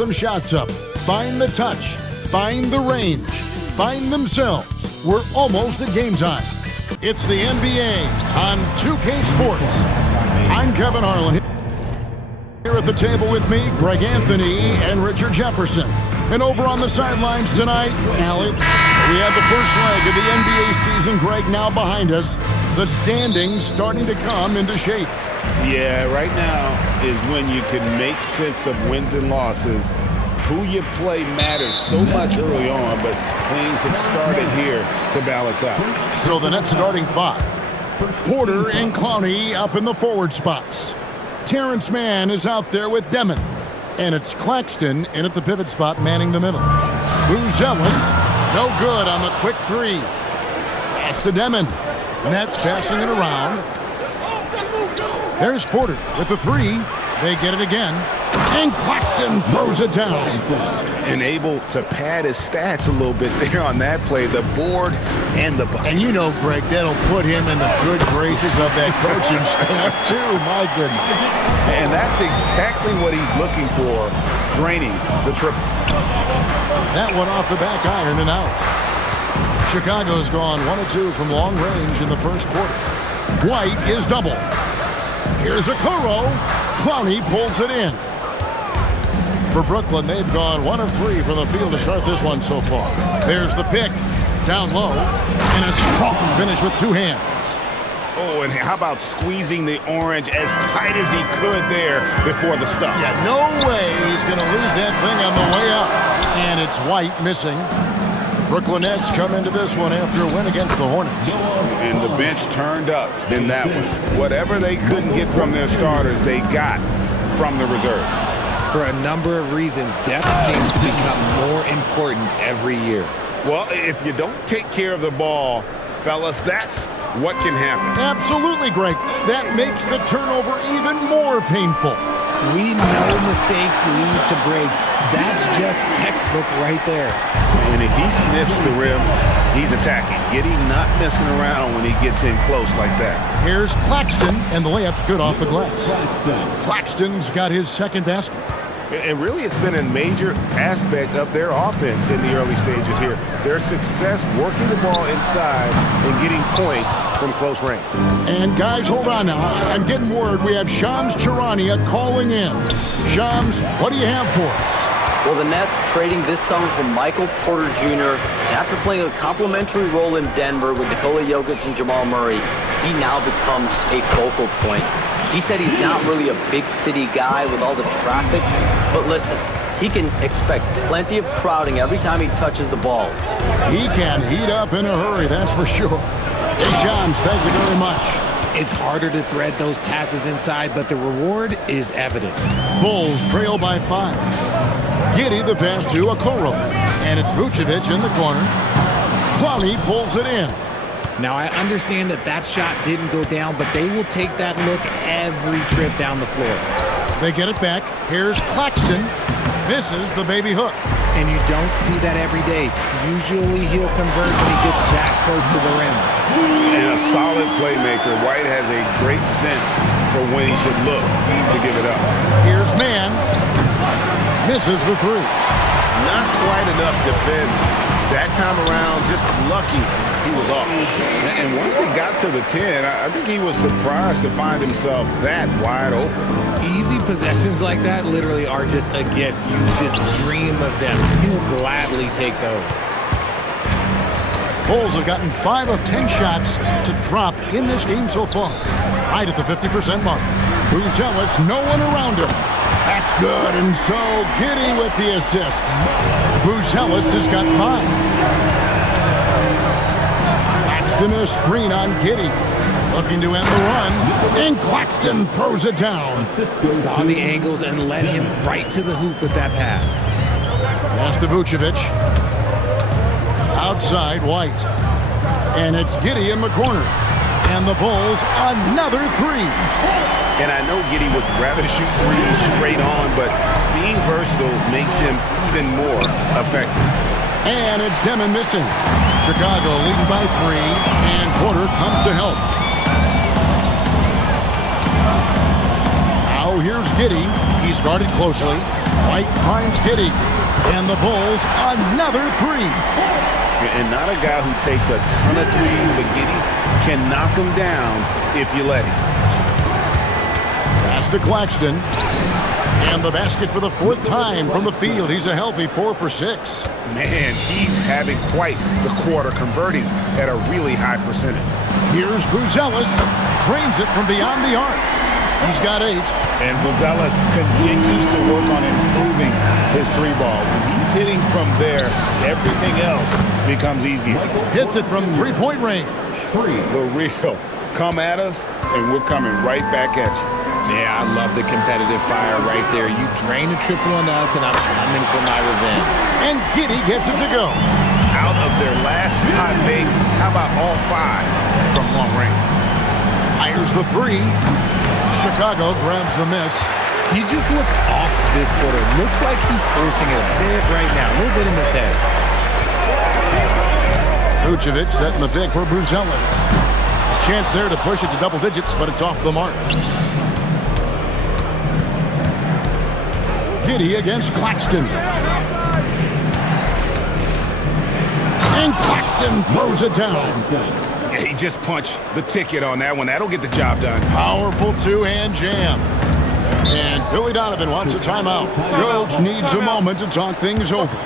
some shots up, find the touch, find the range, find themselves. We're almost at game time. It's the NBA on 2K Sports. I'm Kevin Harlan. Here at the table with me, Greg Anthony and Richard Jefferson. And over on the sidelines tonight, Alec, we have the first leg of the NBA season, Greg, now behind us. The standings starting to come into shape. Yeah, right now is when you can make sense of wins and losses. Who you play matters so much early on, but things have started here to balance out. So the Nets starting five. Porter and Clowney up in the forward spots. Terrence Mann is out there with Demon. And it's Claxton in at the pivot spot manning the middle. Buzelis, no good on the quick three. Pass to Demon. Nets passing it around. There's Porter with the three. They get it again. And Claxton throws it down. And able to pad his stats a little bit there on that play. The board and the bucket. And you know, Greg, that'll put him in the good graces of that coaching staff, too. My goodness. And that's exactly what he's looking for, draining the triple. That one off the back iron and out. Chicago's gone 1 of 2 from long range in the first quarter. White is double. Here's Okoro. Clowney pulls it in. For Brooklyn, they've gone 1 of 3 from the field to start this one so far. There's the pick. Down low. And a strong finish with 2 hands. Oh, and how about squeezing the orange as tight as he could there before the stuff? Yeah, no way he's going to lose that thing on the way up. And it's White missing. Brooklyn Nets come into this one after a win against the Hornets. And the bench turned up in that one. Whatever they couldn't get from their starters, they got from the reserves. For a number of reasons, depth seems to become more important every year. Well, if you don't take care of the ball, fellas, that's what can happen. Absolutely, Greg. That makes the turnover even more painful. We know mistakes lead to breaks. That's just textbook right there. And if he sniffs the rim, he's attacking. Giddey not messing around when he gets in close like that. Here's Claxton, and the layup's good off the glass. Claxton's got his second basket. And really, it's been a major aspect of their offense in the early stages here. Their success working the ball inside and getting points from close range. And guys, hold on now. I'm getting word we have Shams Charania calling in. Shams, what do you have for us? Well, the Nets trading this summer for Michael Porter Jr. And after playing a complimentary role in Denver with Nikola Jokic and Jamal Murray, he now becomes a focal point. He said he's not really a big city guy with all the traffic, but listen, he can expect plenty of crowding every time he touches the ball. He can heat up in a hurry, that's for sure. Hey, Shams, thank you very much. It's harder to thread those passes inside, but the reward is evident. Bulls trail by 5. Giddey the pass to Okoro. And it's Vucevic in the corner. Clowney pulls it in. Now, I understand that shot didn't go down, but they will take that look every trip down the floor. They get it back. Here's Claxton. Misses the baby hook. And you don't see that every day. Usually he'll convert when he gets that close to the rim. And a solid playmaker. White has a great sense for when he should look to give it up. Here's Mann. Misses the three. Not quite enough defense that time around. Just lucky he was off. And once he got to the 10, I think he was surprised to find himself that wide open. Easy possessions like that literally are just a gift. You just dream of them. He'll gladly take those. Bulls have gotten 5 of 10 shots to drop in this game so far. Right at the 50% mark. Buzelis, no one around him. That's good, and so Giddey with the assist. Buzelis has got 5. Claxton a screen on Giddey. Looking to end the run, and Claxton throws it down. Saw the angles and led him right to the hoop with that pass. Pass to Vucevic. Outside, White. And it's Giddey in the corner. And the Bulls, another 3. And I know Giddey would rather shoot threes straight on, but being versatile makes him even more effective. And it's Demon missing. Chicago leading by 3, and Porter comes to help. Now here's Giddey. He's guarded closely. White finds Giddey. And the Bulls, another three. And not a guy who takes a ton of threes, but Giddey can knock them down if you let him. Pass to Claxton. And the basket for the fourth time from the field. He's a healthy 4 for 6. Man, he's having quite the quarter, converting at a really high percentage. Here's Buzelis. Drains it from beyond the arc. He's got 8. And Buzelis continues to work on improving his three ball. When he's hitting from there, everything else becomes easier. Hits it from three-point range. The real. Come at us, and we're coming right back at you. Yeah, I love the competitive fire right there. You drain a triple on us, and I'm coming for my revenge. And Giddey gets it to go. Out of their last 5 makes, how about all 5 from long range? Fires the 3. Chicago grabs the miss. He just looks off this quarter. Looks like he's forcing it a bit right now. A little bit in his head. Vucevic setting the big for Buzelis. A chance there to push it to double digits, but it's off the mark. Giddey against Claxton. And Claxton throws it down. He just punched the ticket on that one. That'll get the job done. Powerful two-hand jam. And Billy Donovan wants a timeout. Coach needs a moment to talk things over.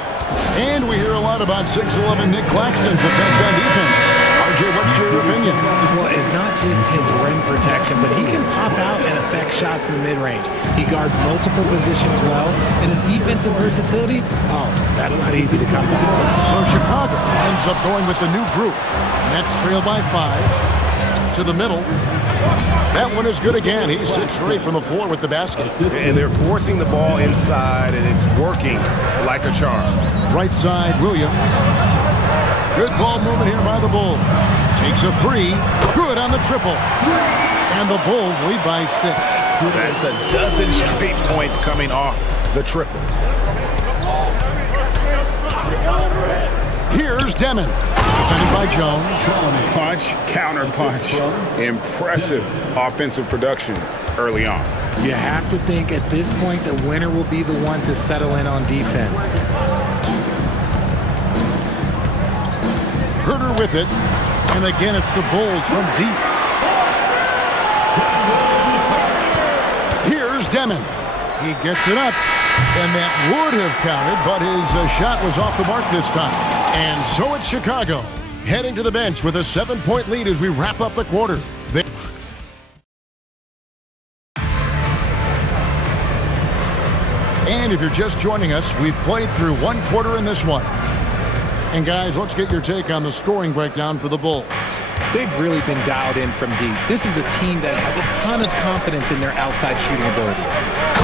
And we hear a lot about 6'11" Nick Claxton's effect on defense. RJ, what's your opinion? Well, it's not just his rim protection, but he can pop out and affect shots in the mid-range. He guards multiple positions well, and his defensive versatility, that's not easy to come by. So Chicago ends up going with the new group. Nets trail by 5. To the middle. That one is good again. He's 6 for 8 from the floor with the basket. And they're forcing the ball inside, and it's working like a charm. Right side, Williams. Good ball movement here by the Bulls. Takes a 3. Good on the triple. And the Bulls lead by 6. That's a dozen straight points coming off the triple. Here's Demon. Defended by Jones. Punch, counter punch. Impressive offensive production early on. You have to think at this point the winner will be the one to settle in on defense. Herter with it. And again, it's the Bulls from deep. Here's Demon. He gets it up. And that would have counted, but his shot was off the mark this time. And so it's Chicago, heading to the bench with a 7-point lead as we wrap up the quarter. And if you're just joining us, we've played through 1 quarter in this one. And guys, let's get your take on the scoring breakdown for the Bulls. They've really been dialed in from deep. This is a team that has a ton of confidence in their outside shooting ability.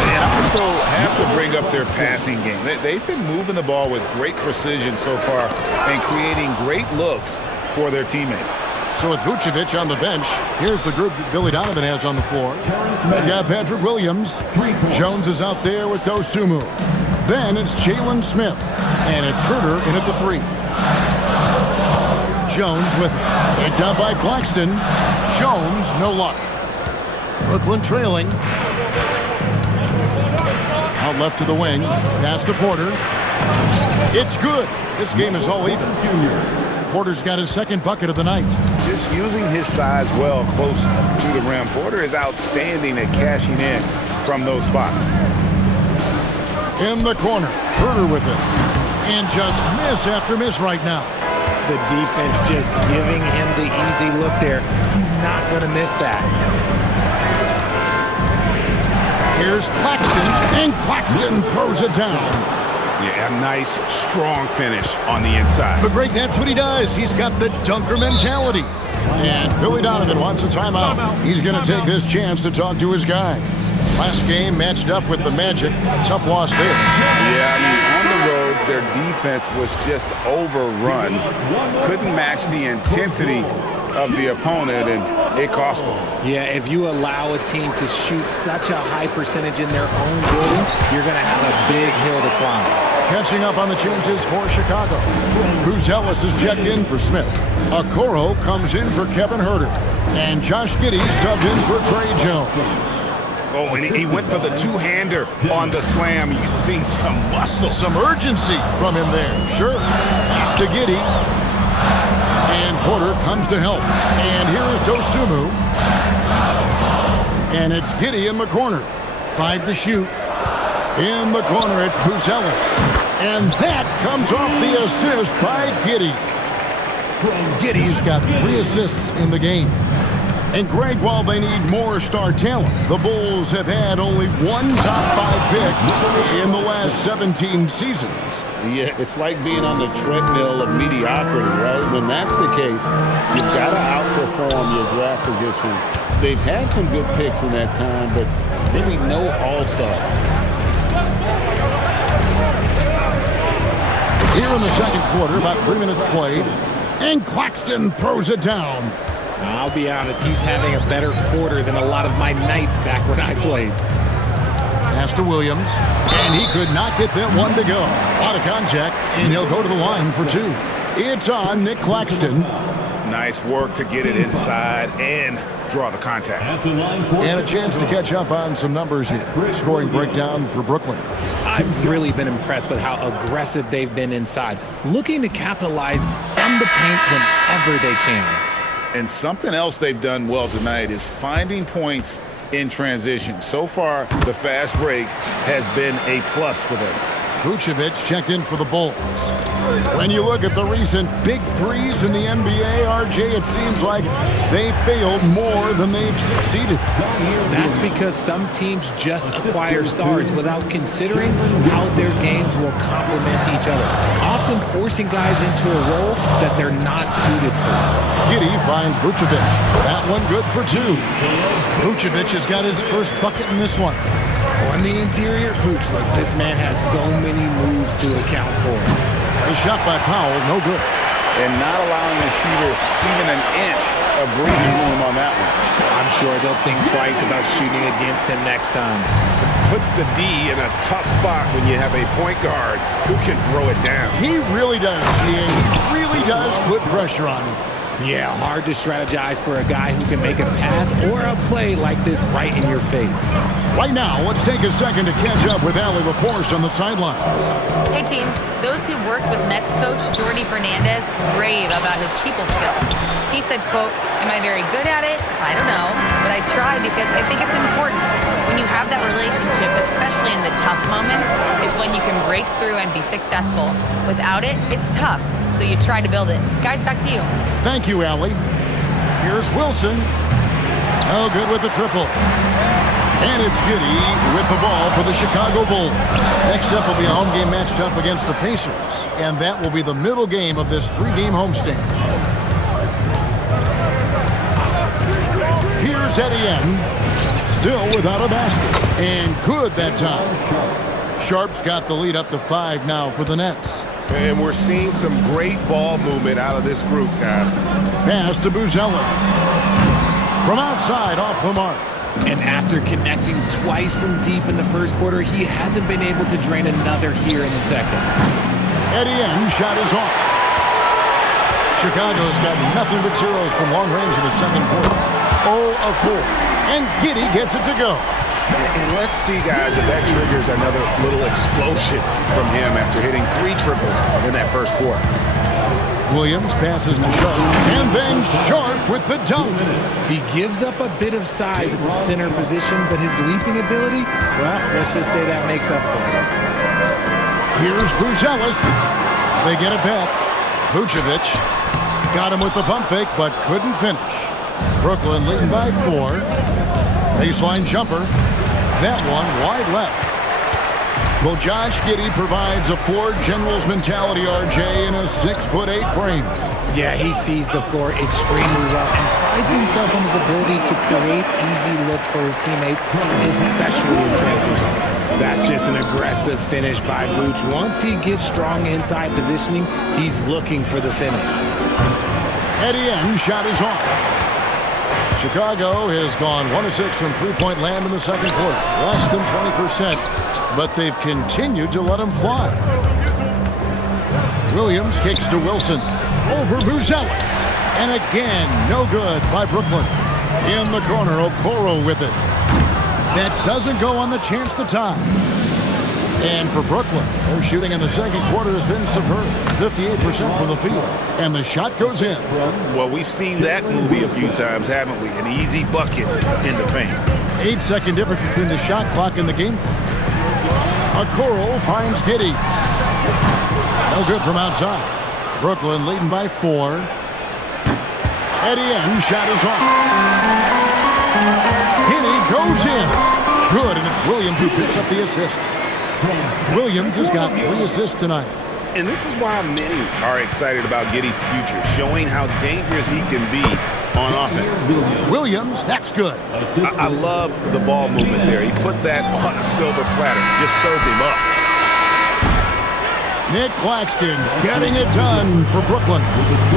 And also have to bring up their passing game. They've been moving the ball with great precision so far and creating great looks for their teammates. So with Vucevic on the bench, here's the group that Billy Donovan has on the floor. We've got Patrick Williams. Jones is out there with Dosunmu. Then it's Jalen Smith. And it's Herter in at the 3. Jones with it. Picked up by Claxton. Jones, no luck. Brooklyn trailing. Out left to the wing. Pass to Porter. It's good. This game is all even. Porter's got his 2nd bucket of the night. Just using his size well close to the rim. Porter is outstanding at cashing in from those spots. In the corner. Herter with it. And just miss after miss right now. The defense just giving him the easy look there. He's not going to miss that. Here's Claxton, and Claxton throws it down. Yeah, a nice, strong finish on the inside. But Greg, that's what he does. He's got the dunker mentality. And Billy Donovan wants a timeout. He's going to take this chance to talk to his guys. Last game matched up with the Magic. Tough loss there. Yeah, I mean, on the road, their defense was just overrun. Couldn't match the intensity of the opponent, and it cost them. Yeah, if you allow a team to shoot such a high percentage in their own building, you're going to have a big hill to climb. Catching up on the changes for Chicago. Buzelis is checked in for Smith. Okoro comes in for Kevin Herter. And Josh Giddey subbed in for Trey Jones. Oh, and he went for the two-hander on the slam, using some muscle. Some urgency from him there. Sure. Pass to Giddey. And Porter comes to help. And here is Dosunmu. And it's Giddey in the corner. 5 to shoot. In the corner, it's Buzelis. And that comes off the assist by Giddey. Giddey's got 3 assists in the game. And Greg, while they need more star talent, the Bulls have had only one top 5 pick in the last 17 seasons. Yeah, it's like being on the treadmill of mediocrity, right? When that's the case, you've got to outperform your draft position. They've had some good picks in that time, but really no all-stars. Here in the second quarter, about 3 minutes played, and Claxton throws it down. I'll be honest, he's having a better quarter than a lot of my nights back when I played. Pass to Williams, and he could not get that one to go. Out of contact, and he'll go to the line for 2. It's on Nick Claxton. Nice work to get it inside and draw the contact. And a chance to catch up on some numbers here. Scoring breakdown for Brooklyn. I've really been impressed with how aggressive they've been inside, looking to capitalize from the paint whenever they can. And something else they've done well tonight is finding points in transition. So far, the fast break has been a plus for them. Vucevic checked in for the Bulls. When you look at the recent big threes in the NBA, RJ, it seems like they failed more than they've succeeded. That's because some teams just acquire stars without considering how their games will complement each other, often forcing guys into a role that they're not suited for. Giddey finds Vucevic. That one good for 2. Vucevic has got his first bucket in this one. On the interior, Vooch, like this man has so many moves to account for. The shot by Powell, no good. And not allowing the shooter even an inch of breathing room on that one. I'm sure they'll think twice about shooting against him next time. Puts the D in a tough spot when you have a point guard who can throw it down. He really does, He really does put pressure on him. Yeah, hard to strategize for a guy who can make a pass or a play like this right in your face. Right now, let's take a second to catch up with Allie LaForce on the sidelines. Hey team, those who've worked with Nets coach Jordi Fernandez rave about his people skills. He said, quote, "Am I very good at it? I don't know, but I try because I think it's important. When you have that relationship, especially in the tough moments, is when you can break through and be successful. Without it, it's tough, so you try to build it." Guys, back to you. Thank you, Allie. Here's Wilson. No good with the triple. And it's Giddey with the ball for the Chicago Bulls. Next up will be a home game matched up against the Pacers, and that will be the middle game of this 3-game homestand. Here's Etienne, still without a basket, and good that time. Sharp's got the lead up to 5 now for the Nets. And we're seeing some great ball movement out of this group, guys. Pass to Buzelis. From outside, off the mark. And after connecting twice from deep in the first quarter, he hasn't been able to drain another here in the second. Etienne shot is off. Chicago's got nothing but zeros from long range in the second quarter. 0 of 4. And Giddey gets it to go. And let's see, guys, if that triggers another little explosion from him after hitting 3 triples in that first quarter. Williams passes to Sharp, and then Sharp with the dunk. He gives up a bit of size at the center position, but his leaping ability, well, let's just say that makes up for it. Here's Buzelis. They get it back. Vucevic got him with the pump fake, but couldn't finish. Brooklyn leading by 4. Baseline jumper. That one wide left. Well, Josh Giddey provides a Ford General's mentality, RJ, in a 6'8" frame. Yeah, he sees the floor extremely well and prides himself on his ability to create easy looks for his teammates, especially in transition. That's just an aggressive finish by Vooch. Once he gets strong inside positioning, he's looking for the finish. Etienne shot is off. Chicago has gone 1 of 6 from three-point land in the second quarter, less than 20%, but they've continued to let him fly. Williams kicks to Wilson, over Buzelis, and again, no good by Brooklyn. In the corner, Okoro with it. That doesn't go on the chance to tie. And for Brooklyn, their shooting in the second quarter has been superb. 58% from the field. And the shot goes in. Well, we've seen that movie a few times, haven't we? An easy bucket in the paint. 8-second difference between the shot clock and the game clock. Okoro finds Giddey. No good from outside. Brooklyn leading by 4. Etienne shot is off. Giddey goes in. Good, and it's Williams who picks up the assist. Williams has got 3 assists tonight. And this is why many are excited about Giddey's future, showing how dangerous he can be on offense. Williams, that's good. I love the ball movement there. He put that on a silver platter, just served him up. Nick Claxton getting it done for Brooklyn.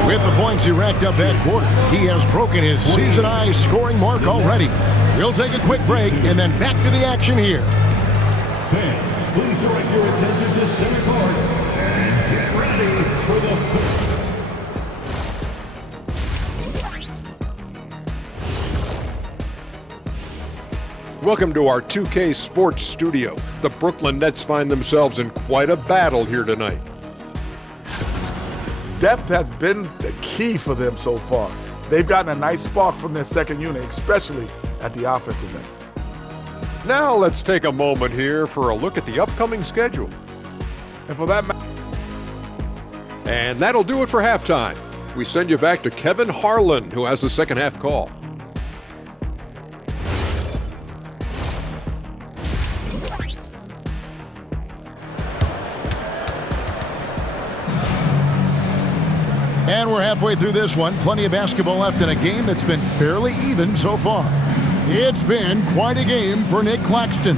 With the points he racked up that quarter, he has broken his season-high scoring mark already. We'll take a quick break and then back to the action here. Fans, please direct your attention to center court and get ready for the first. Welcome to our 2K Sports Studio. The Brooklyn Nets find themselves in quite a battle here tonight. Depth has been the key for them so far. They've gotten a nice spark from their second unit, especially at the offensive end. Now let's take a moment here for a look at the upcoming schedule. And for that matter, And that'll do it for halftime. We send you back to Kevin Harlan, who has the second half call. And we're halfway through this one. Plenty of basketball left in a game that's been fairly even so far. It's been quite a game for Nick Claxton.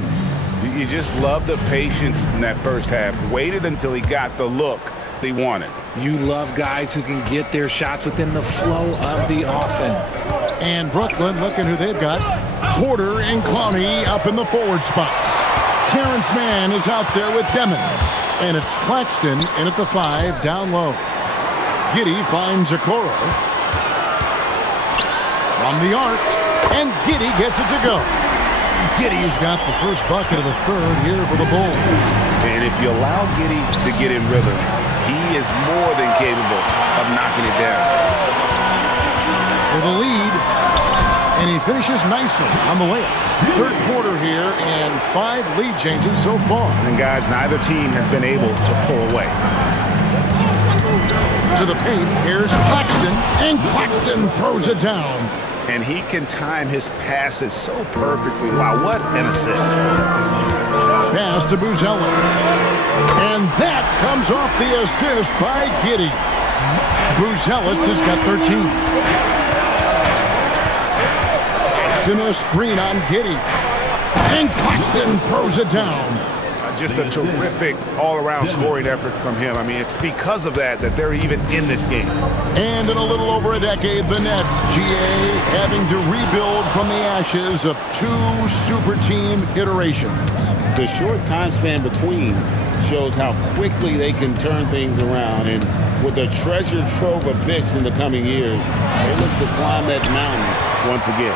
You just love the patience in that first half. Waited until he got the look they wanted. You love guys who can get their shots within the flow of the offense. And Brooklyn, looking who they've got. Porter and Clowney up in the forward spots. Terrence Mann is out there with Demon. And it's Claxton in at the 5 down low. Giddey finds Okoro. From the arc. And Giddey gets it to go. Giddey's got the first bucket of the third here for the Bulls. And if you allow Giddey to get in rhythm, he is more than capable of knocking it down. For the lead. And he finishes nicely on the layup. Third quarter here and 5 lead changes so far. And guys, neither team has been able to pull away. To the paint, here's Claxton. And Claxton throws it down. And he can time his passes so perfectly. Wow, what an assist. Pass to Buzelis. And that comes off the assist by Giddey. Buzelis has got 13. Claxton a screen on Giddey. And Claxton throws it down. Just a terrific all-around scoring effort from him. I mean, it's because of that they're even in this game. And in a little over a decade, the Nets, GA, having to rebuild from the ashes of 2 super team iterations. The short time span between shows how quickly they can turn things around. And with a treasure trove of picks in the coming years, they look to climb that mountain once again.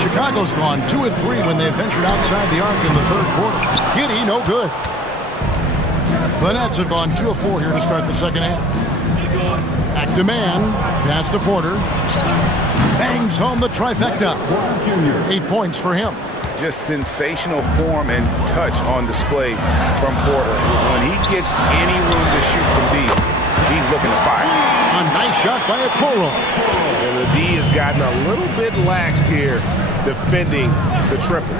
Chicago's gone 2 of 3 when they ventured outside the arc in the third quarter. Giddey, no good. The Nets have gone 2 of 4 here to start the second half. Back to Mann, pass to Porter. Bangs home the trifecta. 8 points for him. Just sensational form and touch on display from Porter. When he gets any room to shoot from deep, he's looking to fire. A nice shot by Okoro. And the D has gotten a little bit laxed here defending the triple.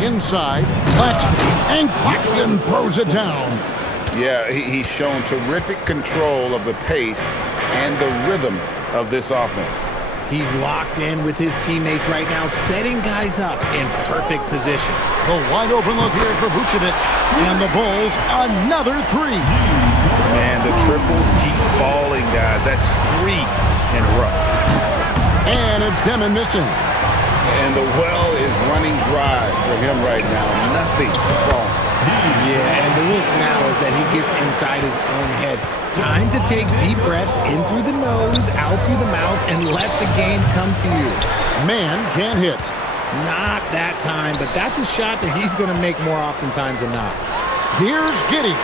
Inside, Claxton. And Claxton throws it down. Yeah, he's shown terrific control of the pace and the rhythm of this offense. He's locked in with his teammates right now, setting guys up in perfect position. The wide open look here for Vucevic. And the Bulls, another 3. Man, the triples keep falling, guys. That's 3 in a row. And it's Demon missing. And the well is running dry for him right now. Nothing wrong. Yeah, and the risk now is that he gets inside his own head. Time to take deep breaths in through the nose, out through the mouth, and let the game come to you. Mann can't hit. Not that time, but that's a shot that he's going to make more oftentimes than not. Here's Giddey.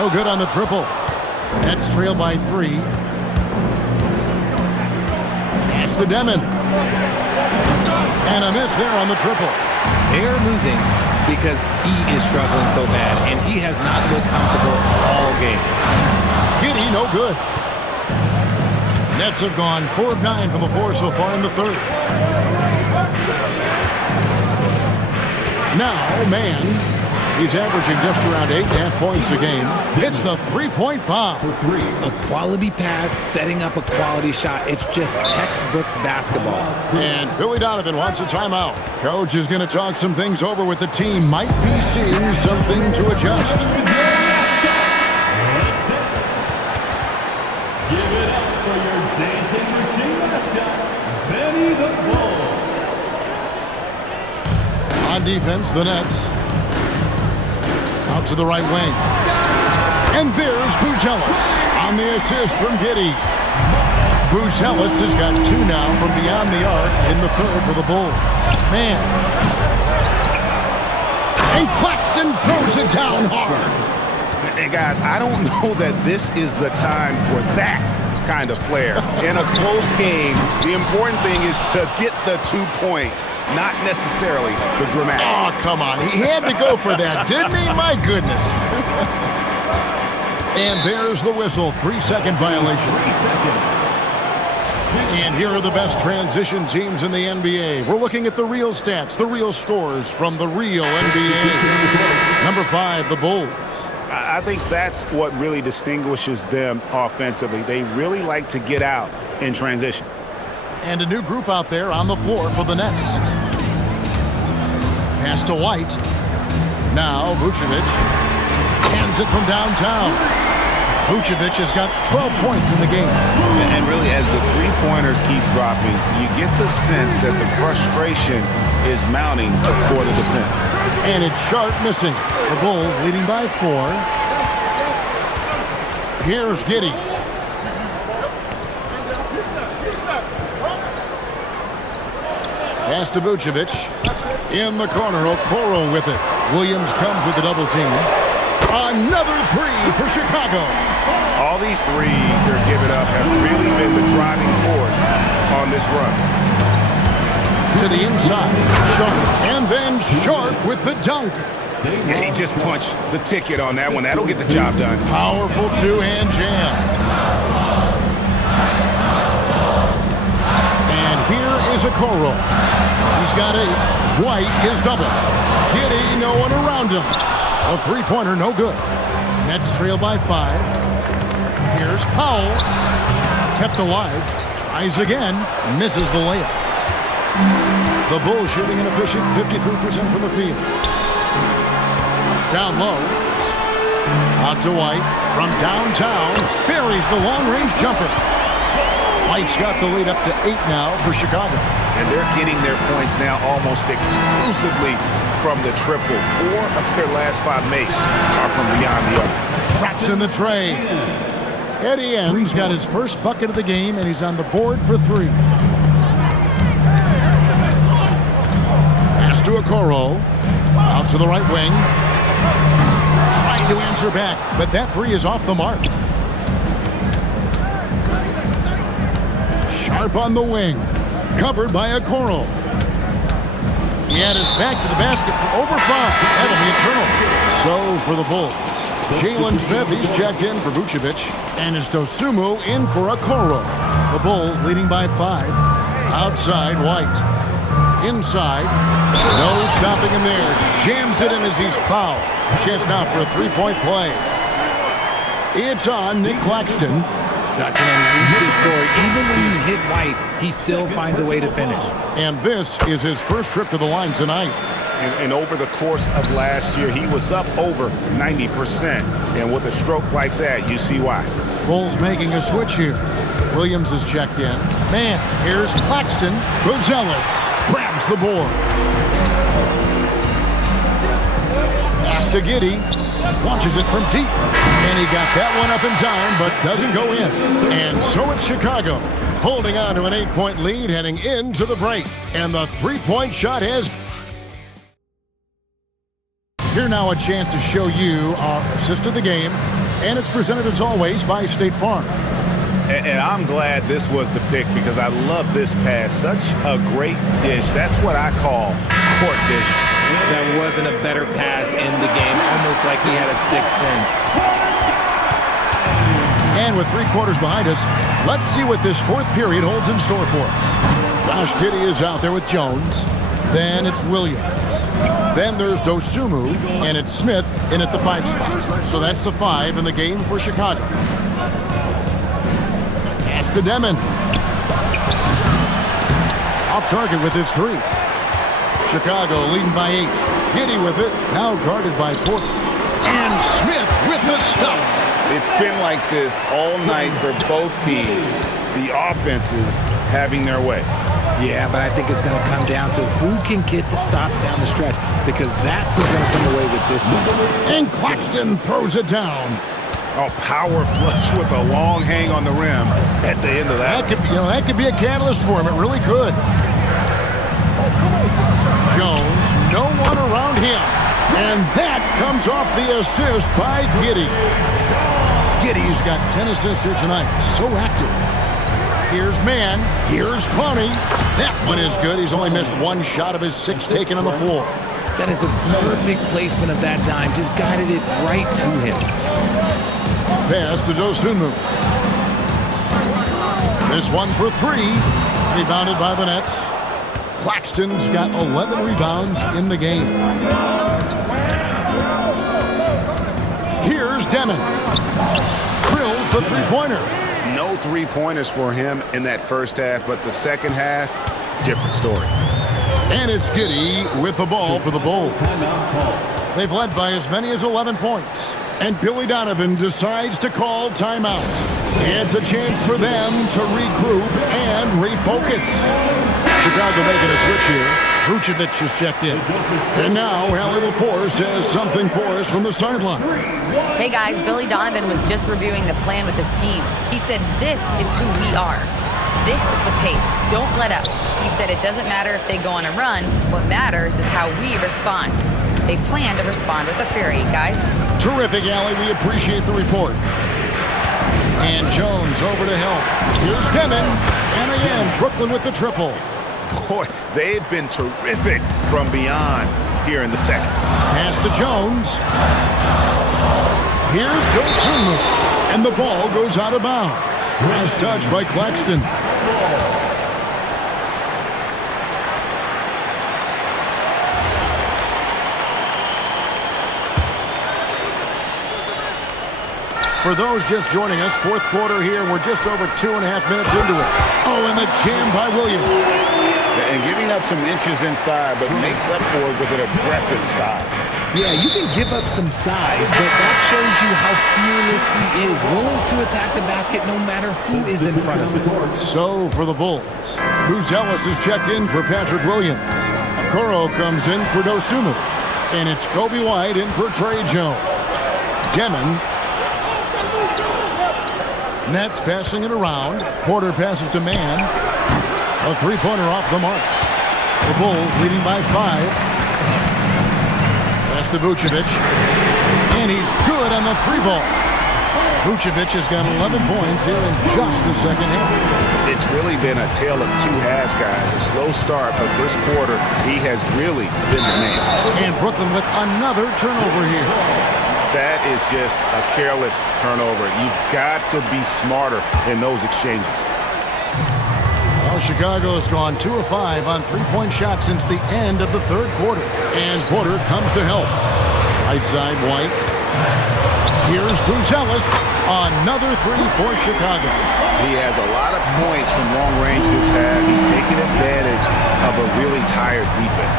No good on the triple. Nets trail by 3. That's the Demon. And a miss there on the triple. They're losing because he is struggling so bad, and he has not looked comfortable all game. Giddey, no good. Nets have gone 4 of 9 from the floor so far in the third. Now, man, he's averaging just around 8.5 points a game. It's the three-point bomb. A quality pass, setting up a quality shot. It's just textbook basketball. And Billy Donovan wants a timeout. Coach is going to talk some things over with the team. Might be seeing something to adjust. Give it up for your dancing machine mascot, Benny the Bull. On defense, the Nets. Out to the right wing. And there's Buzelis on the assist from Giddey. Buzelis has got 2 now from beyond the arc in the third for the Bulls. Man. And Claxton throws it down hard. Hey, guys, I don't know that this is the time for that kind of flair. In a close game, the important thing is to get the 2 points, not necessarily the dramatic. Oh, come on. He had to go for that, didn't he? My goodness. And there's the whistle. 3-second violation. And here are the best transition teams in the NBA. We're looking at the real stats, the real scores from the real NBA. Number 5, the Bulls. I think that's what really distinguishes them offensively. They really like to get out in transition. And a new group out there on the floor for the Nets. Pass to White. Now Vucevic hands it from downtown. Vucevic has got 12 points in the game. And really, as the three-pointers keep dropping, you get the sense that the frustration is mounting for the defense. And it's Sharp missing. The Bulls leading by 4. Here's Giddey. Pass to Vucevic. In the corner, Okoro with it. Williams comes with the double team. Another 3 for Chicago. All these threes they're giving up have really been the driving force on this run. To the inside, Sharp, and then Sharp with the dunk. Yeah, he just punched the ticket on that one. That'll get the job done. Powerful two-hand jam. And here is Okoro. He's got 8. White is double. Giddey, no one around him. A three-pointer, no good. Nets trail by 5. Here's Powell. Kept alive. Tries again. Misses the layup. The Bulls shooting an efficient 53% from the field. Down low. Out to White. From downtown. Buries the long-range jumper. White's got the lead up to 8 now for Chicago. And they're getting their points now almost exclusively from the triple. 4 of their last 5 makes are from beyond the arc. Traps in the tray. Eddie M's got his first bucket of the game, and he's on the board for 3. Pass to Okoro. Out to the right wing. Trying to answer back, but that 3 is off the mark. Sharp on the wing. Covered by Okoro. He had his back to the basket for over 5. That'll be a turnover. So for the Bulls. Jalen Smith, he's checked in for Vucevic. And it's Dosunmu in for Okoro. The Bulls leading by 5. Outside, White. Inside. No stopping him there. Jams it in as he's fouled. Chance now for a 3-point play. It's on Nick Claxton. Such an elusive scorer. Even when you hit White, he still finds a way to finish. And this is his first trip to the line tonight. And over the course of last year, he was up over 90%. And with a stroke like that, you see why. Bulls making a switch here. Williams is checked in. Man, here's Claxton. Buzelis grabs the board. Pass to Giddey. Launches it from deep. And he got that one up in time, but doesn't go in. And so it's Chicago. Holding on to an 8-point lead heading into the break. And the three-point shot has... Here now a chance to show you our assist of the game. And it's presented as always by State Farm. And I'm glad this was the pick because I love this pass. Such a great dish. That's what I call court vision. There wasn't a better pass in the game, almost like he had a sixth sense. And with 3 quarters behind us, let's see what this fourth period holds in store for us. Josh Giddey is out there with Jones. Then it's Williams. Then there's Dosunmu, and it's Smith in at the 5 spot. So that's the 5 in the game for Chicago. Pass to Demon. Off target with his 3. Chicago leading by 8. Giddey with it, now guarded by Porter. And Smith with the stuff. It's been like this all night for both teams. The offenses having their way. Yeah, but I think it's going to come down to who can get the stops down the stretch, because that's who's going to come away with this one. And Claxton throws it down. Oh, power flush with a long hang on the rim at the end of that. That could be a catalyst for him. It really could. Jones, no one around him. And that comes off the assist by Giddey. Giddey's got 10 assists here tonight. So active. Here's Mann. Here's Clowney. That one is good. He's only missed 1 shot of his 6 taken on the floor. That is a perfect placement of that dime. Just guided it right to him. Pass to Dosunmu. This one for 3. Rebounded by the Nets. Claxton's got 11 rebounds in the game. Here's Demon. Drills the three-pointer. No three-pointers for him in that first half, but the second half, different story. And it's Giddey with the ball for the Bulls. They've led by as many as 11 points. And Billy Donovan decides to call timeout. It's a chance for them to regroup and refocus. Chicago making a switch here. Vucevic has checked in. And now Allie LaForce has something for us from the sideline. Hey guys, Billy Donovan was just reviewing the plan with his team. He said this is who we are. This is the pace. Don't let up. He said it doesn't matter if they go on a run. What matters is how we respond. They plan to respond with a fury, guys. Terrific, Allie. We appreciate the report. And Jones over to help. Here's Demon. And again, Brooklyn with the triple. Boy, they've been terrific from beyond here in the second. Pass to Jones. Here's Dosunmu. And the ball goes out of bounds. Nice touch by Claxton. For those just joining us, fourth quarter here. We're just over 2.5 minutes into it. Oh, and the jam by Williams. And giving up some inches inside, but makes up for it with an aggressive style. Yeah, you can give up some size, but that shows you how fearless he is, willing to attack the basket no matter who is in front of him. So for the Bulls, Bruce Ellis is checked in for Patrick Williams. Okoro comes in for Dosunmu. And it's Kobe White in for Trey Jones. Demon. Nets passing it around. Porter passes to Mann. A three-pointer off the mark. The Bulls leading by 5. Pass to Vucevic. And he's good on the 3-ball. Vucevic has got 11 points here in just the second half. It's really been a tale of 2 halves, guys. A slow start, but this quarter, he has really been the man. And Brooklyn with another turnover here. That is just a careless turnover. You've got to be smarter in those exchanges. Well, Chicago has gone 2 of 5 on 3-point shots since the end of the third quarter. And Porter comes to help. Right side, White. Here's Bruce Ellis. Another 3 for Chicago. He has a lot of points from long range this half. He's taking advantage of a really tired defense.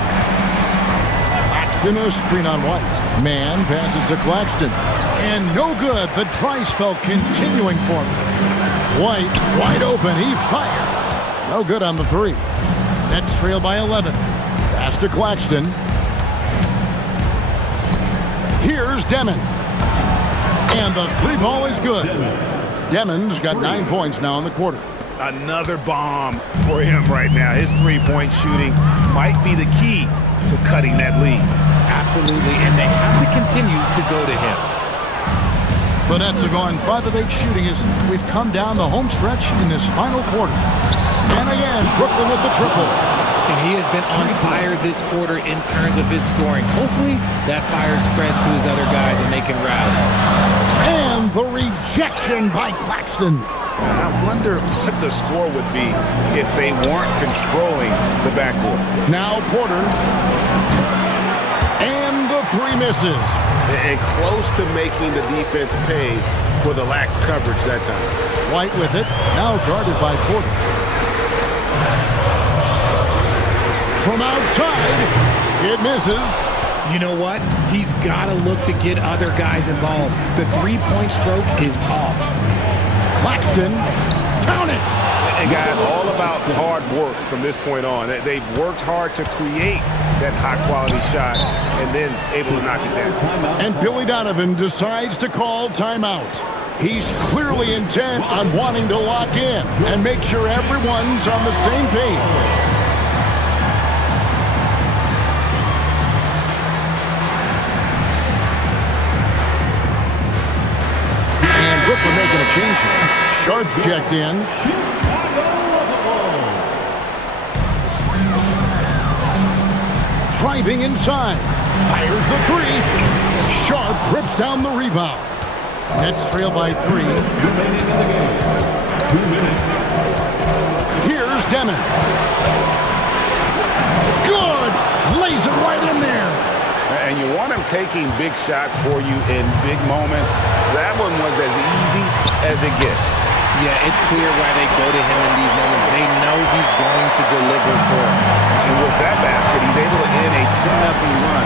Claxton a screen on White. Mann passes to Claxton. And no good. The dry spell continuing for him. White wide open. He fires. No good on the 3. Nets trail by 11. Pass to Claxton. Here's Demon. And the 3-ball is good. Demon's got 9 points now in the quarter. Another bomb for him right now. His three-point shooting might be the key to cutting that lead. Absolutely, and they have to continue to go to him. The Nets are going 5 of 8 shooting as we've come down the home stretch in this final quarter. And again, Brooklyn with the triple. And he has been on fire this quarter in terms of his scoring. Hopefully that fire spreads to his other guys and they can rally. And the rejection by Claxton. I wonder what the score would be if they weren't controlling the backboard. Now Porter. And the three misses. And close to making the defense pay for the lax coverage that time. White with it, now guarded by Porter. From outside, it misses. You know what? He's got to look to get other guys involved. The three-point stroke is off. Claxton, count it! And guys, all about hard work from this point on. They've worked hard to create that high-quality shot and then able to knock it down. And Billy Donovan decides to call timeout. He's clearly intent on wanting to lock in and make sure everyone's on the same page. And Brooklyn making a change here. Sharp's checked in. Driving inside. Fires the three. Sharp rips down the rebound. Nets trail by 3. Here's Demon. Good! Lays it right in there. And you want him taking big shots for you in big moments. That one was as easy as it gets. Yeah, it's clear why they go to him in these moments. They know he's going to deliver for them. And with that basket, he's able to end a 10-0 run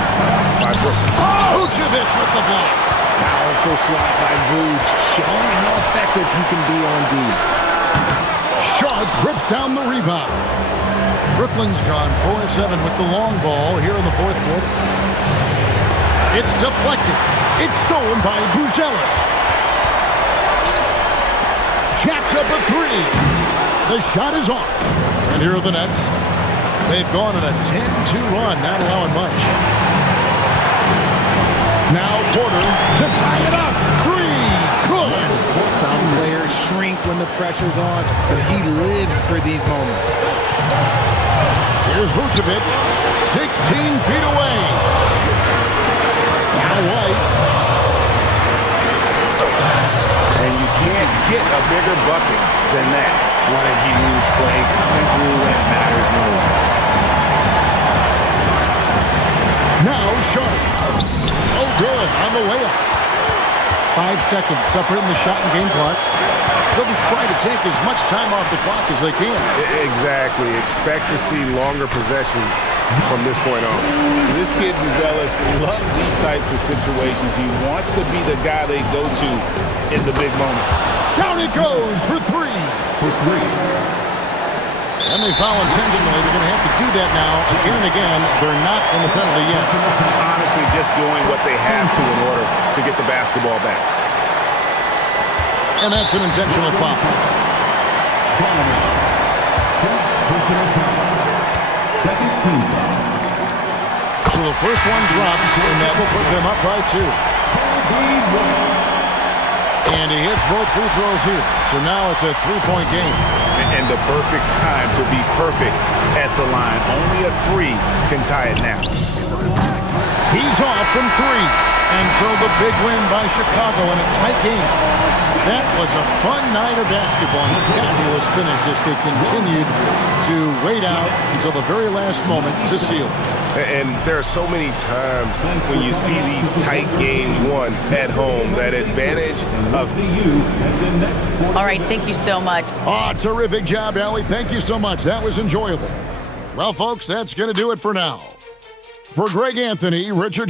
by Brooklyn. Oh, Vucevic with the block. Powerful swat by Vooch, showing how effective he can be on D. Sharp rips down the rebound. Brooklyn's gone 4-7 with the long ball here in the fourth quarter. It's deflected. It's stolen by Buzelis. Jacks up a 3. The shot is off. And here are the Nets. They've gone on a 10-2 run, not allowing much. Now Porter to tie it up. 3. Good. Some players shrink when the pressure's on, but he lives for these moments. Here's Vucevic, 16 feet away. Now White. And you can't get a bigger bucket than that. What a huge play coming through when it matters most. Now Sharp. Oh, good on the layup. 5 seconds separating the shot and game clocks. They'll be trying to take as much time off the clock as they can. Exactly. Expect to see longer possessions from this point on. This kid, Buzelis, loves these types of situations. He wants to be the guy they go to in the big moments. Down it goes for 3. And they foul intentionally. They're going to have to do that now again and again. They're not in the penalty yet. Honestly, just doing what they have to in order to get the basketball back. And that's an intentional foul. So the first one drops, and that will put them up by 2. And he hits both free throws here. So now it's a 3-point game. And the perfect time to be perfect at the line. Only a 3 can tie it now. He's off from 3. And so the big win by Chicago in a tight game. That was a fun night of basketball and fabulous finish as they continued to wait out until the very last moment to seal. And there are so many times when you see these tight games won at home, that advantage of the All right, thank you so much. Terrific job, Allie. Thank you so much. That was enjoyable. Well, folks, that's going to do it for now. For Greg Anthony, Richard